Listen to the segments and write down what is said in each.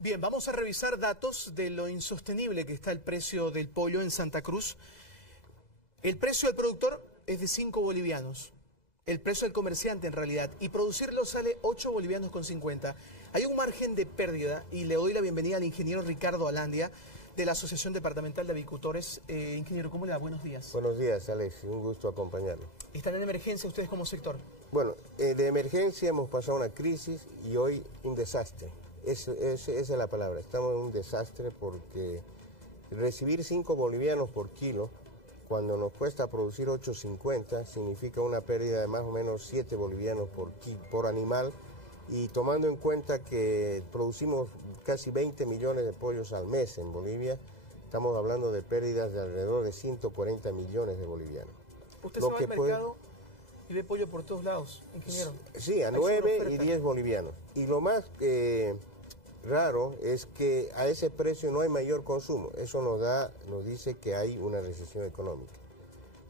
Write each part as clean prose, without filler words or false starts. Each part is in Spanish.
Bien, vamos a revisar datos de lo insostenible que está el precio del pollo en Santa Cruz. El precio del productor es de 5 bolivianos. El precio del comerciante en realidad. Y producirlo sale 8 bolivianos con 50. Hay un margen de pérdida y le doy la bienvenida al ingeniero Ricardo Alandia de la Asociación Departamental de Avicultores. Ingeniero, ¿cómo le va? Buenos días. Buenos días, Alex. Un gusto acompañarlo. ¿Están en emergencia ustedes como sector? Bueno, de emergencia hemos pasado una crisis y hoy un desastre. Esa es la palabra. Estamos en un desastre porque recibir 5 bolivianos por kilo, cuando nos cuesta producir 8.50, significa una pérdida de más o menos 7 bolivianos por animal. Y tomando en cuenta que producimos casi 20 millones de pollos al mes en Bolivia, estamos hablando de pérdidas de alrededor de 140 millones de bolivianos. ¿Usted se va al mercado y ve pollo por todos lados, ingeniero? Sí, a 9 y 10 bolivianos. Y lo más raro es que a ese precio no hay mayor consumo. Eso nos dice que hay una recesión económica.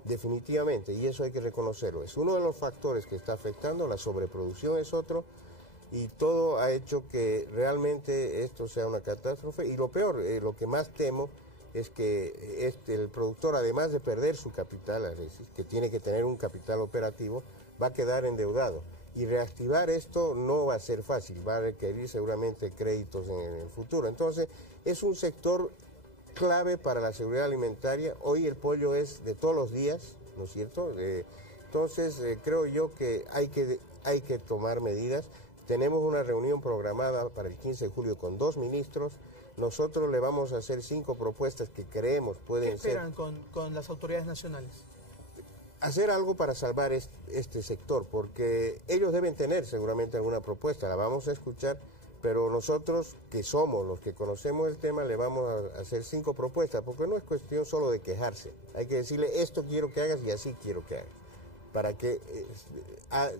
Definitivamente, y eso hay que reconocerlo. Es uno de los factores que está afectando, la sobreproducción es otro, y todo ha hecho que realmente esto sea una catástrofe. Y lo peor, lo que más temo es que el productor, además de perder su capital, que tiene que tener un capital operativo, va a quedar endeudado. Y reactivar esto no va a ser fácil, va a requerir seguramente créditos en el futuro. Entonces, es un sector clave para la seguridad alimentaria. Hoy el pollo es de todos los días, ¿no es cierto? Entonces, creo yo que hay que tomar medidas. Tenemos una reunión programada para el 15 de julio con 2 ministros. Nosotros le vamos a hacer 5 propuestas que creemos pueden ser... ¿Qué esperan con las autoridades nacionales? Hacer algo para salvar este sector, porque ellos deben tener seguramente alguna propuesta, la vamos a escuchar, pero nosotros, que somos los que conocemos el tema, le vamos a hacer 5 propuestas, porque no es cuestión solo de quejarse, hay que decirle esto quiero que hagas y así quiero que hagas, para que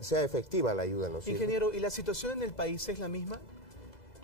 sea efectiva la ayuda, ¿no es cierto? Ingeniero, ¿y la situación en el país es la misma?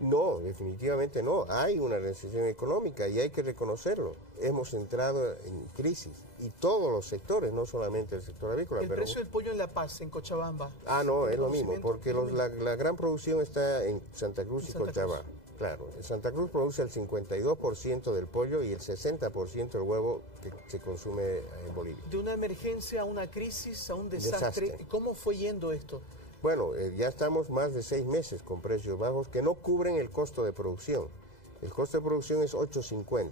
No, definitivamente no. Hay una recesión económica y hay que reconocerlo. Hemos entrado en crisis y todos los sectores, no solamente el sector avícola. El precio del pollo en La Paz, en Cochabamba. Ah, no, es lo mismo, porque la gran producción está en Santa Cruz y Cochabamba. Claro, en Santa Cruz produce el 52% del pollo y el 60% del huevo que se consume en Bolivia. De una emergencia a una crisis, a un desastre. ¿Cómo fue yendo esto? Bueno, ya estamos más de 6 meses con precios bajos que no cubren el costo de producción. El costo de producción es 8.50.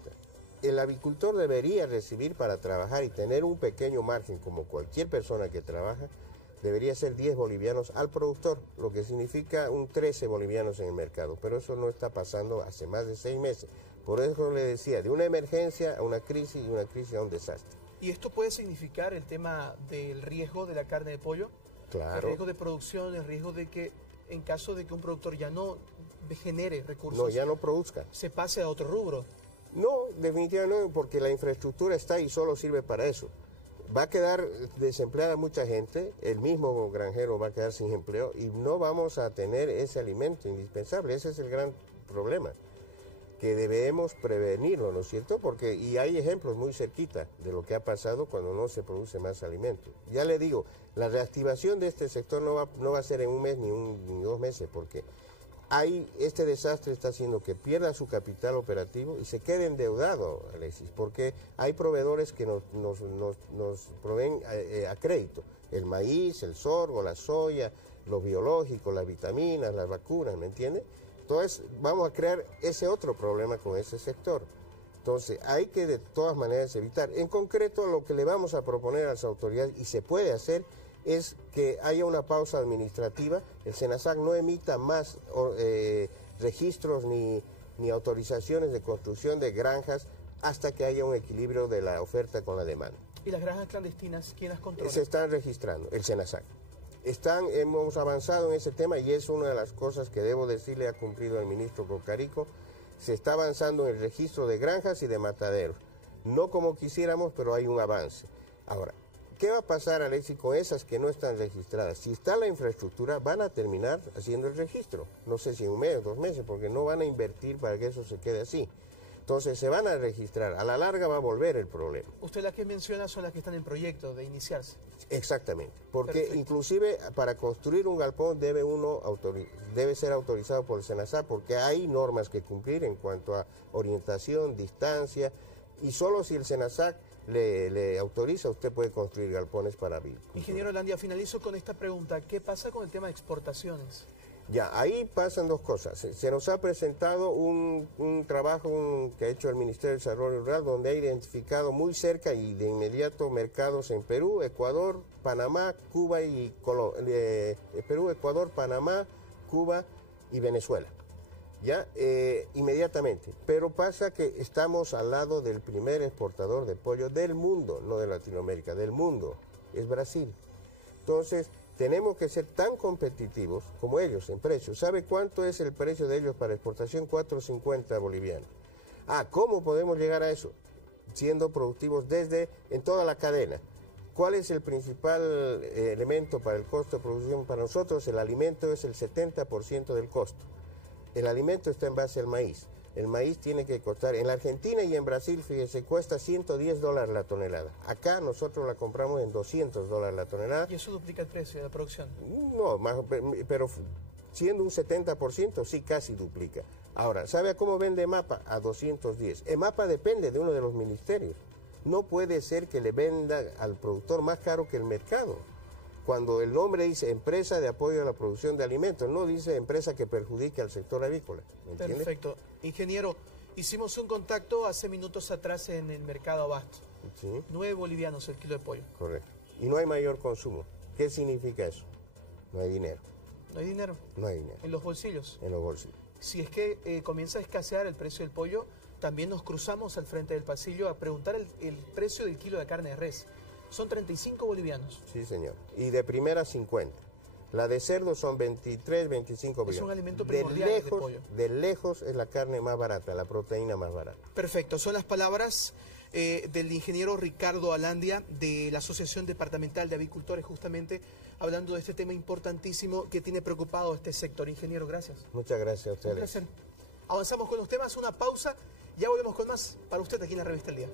El avicultor debería recibir para trabajar y tener un pequeño margen como cualquier persona que trabaja, debería ser 10 bolivianos al productor, lo que significa un 13 bolivianos en el mercado. Pero eso no está pasando hace más de 6 meses. Por eso le decía, de una emergencia a una crisis y una crisis a un desastre. ¿Y esto puede significar el tema del riesgo de la carne de pollo? Claro. El riesgo de producción, el riesgo de que en caso de que un productor ya no genere recursos, no, ya no produzca, se pase a otro rubro. No, definitivamente no, porque la infraestructura está y solo sirve para eso. Va a quedar desempleada mucha gente, el mismo granjero va a quedar sin empleo y no vamos a tener ese alimento indispensable. Ese es el gran problema, que debemos prevenirlo, ¿no es cierto? Porque, y hay ejemplos muy cerquita de lo que ha pasado cuando no se produce más alimento. Ya le digo, la reactivación de este sector no va a ser en un mes ni 2 meses, porque este desastre está haciendo que pierda su capital operativo y se quede endeudado, Alexis, porque hay proveedores que nos proveen a crédito. El maíz, el sorgo, la soya, los biológicos, las vitaminas, las vacunas, ¿me entiende? Entonces, vamos a crear ese otro problema con ese sector. Entonces, hay que de todas maneras evitar. En concreto, lo que le vamos a proponer a las autoridades, y se puede hacer, es que haya una pausa administrativa. El SENASAC no emita más registros ni autorizaciones de construcción de granjas hasta que haya un equilibrio de la oferta con la demanda. ¿Y las granjas clandestinas, quién las controla? Se están registrando, el SENASAC. Hemos avanzado en ese tema y es una de las cosas que debo decirle ha cumplido el ministro Cocarico. Se está avanzando en el registro de granjas y de mataderos. No como quisiéramos, pero hay un avance. Ahora, ¿qué va a pasar, Alexis, con esas que no están registradas? Si está la infraestructura, van a terminar haciendo el registro. No sé si en 1 mes o 2 meses, porque no van a invertir para que eso se quede así. Entonces se van a registrar, a la larga va a volver el problema. Usted las que menciona son las que están en proyecto de iniciarse. Exactamente, porque Perfecto. Inclusive para construir un galpón debe ser autorizado por el SENASA, porque hay normas que cumplir en cuanto a orientación, distancia, y solo si el SENASA le autoriza, usted puede construir galpones para vehículos. Ingeniero Landia, finalizo con esta pregunta. ¿Qué pasa con el tema de exportaciones? Ya, ahí pasan dos cosas. Se nos ha presentado un trabajo que ha hecho el Ministerio de Desarrollo Rural, donde ha identificado muy cerca y de inmediato mercados en Perú, Ecuador, Panamá, Cuba y Perú, Ecuador, Panamá, Cuba y Venezuela. Ya, inmediatamente. Pero pasa que estamos al lado del primer exportador de pollo del mundo, no de Latinoamérica, del mundo, es Brasil. Entonces, tenemos que ser tan competitivos como ellos en precios. ¿Sabe cuánto es el precio de ellos para exportación? 4.50 bolivianos. ¿Cómo podemos llegar a eso? Siendo productivos en toda la cadena. ¿Cuál es el principal elemento para el costo de producción? Para nosotros el alimento es el 70% del costo. El alimento está en base al maíz. El maíz tiene que costar, en la Argentina y en Brasil, fíjese, cuesta $110 la tonelada. Acá nosotros la compramos en $200 la tonelada. ¿Y eso duplica el precio de la producción? No, pero siendo un 70%, sí casi duplica. Ahora, ¿sabe a cómo vende EMAPA? A 210. EMAPA depende de uno de los ministerios. No puede ser que le venda al productor más caro que el mercado. Cuando el nombre dice empresa de apoyo a la producción de alimentos, no dice empresa que perjudique al sector avícola. ¿Me entiende? Perfecto. Ingeniero, hicimos un contacto hace minutos atrás en el mercado Abasto. Sí. 9 bolivianos el kilo de pollo. Correcto. Y no hay mayor consumo. ¿Qué significa eso? No hay dinero. ¿No hay dinero? No hay dinero. En los bolsillos. En los bolsillos. Si es que comienza a escasear el precio del pollo, también nos cruzamos al frente del pasillo a preguntar el precio del kilo de carne de res. Son 35 bolivianos. Sí, señor. Y de primera 50. La de cerdo son 23, 25 bolivianos. Es un alimento primordial de pollo. De lejos es la carne más barata, la proteína más barata. Perfecto. Son las palabras del ingeniero Ricardo Alandia de la Asociación Departamental de Avicultores, justamente hablando de este tema importantísimo que tiene preocupado este sector. Ingeniero, gracias. Muchas gracias a ustedes. Un placer. Avanzamos con los temas, una pausa, ya volvemos con más para usted aquí en la Revista El Día.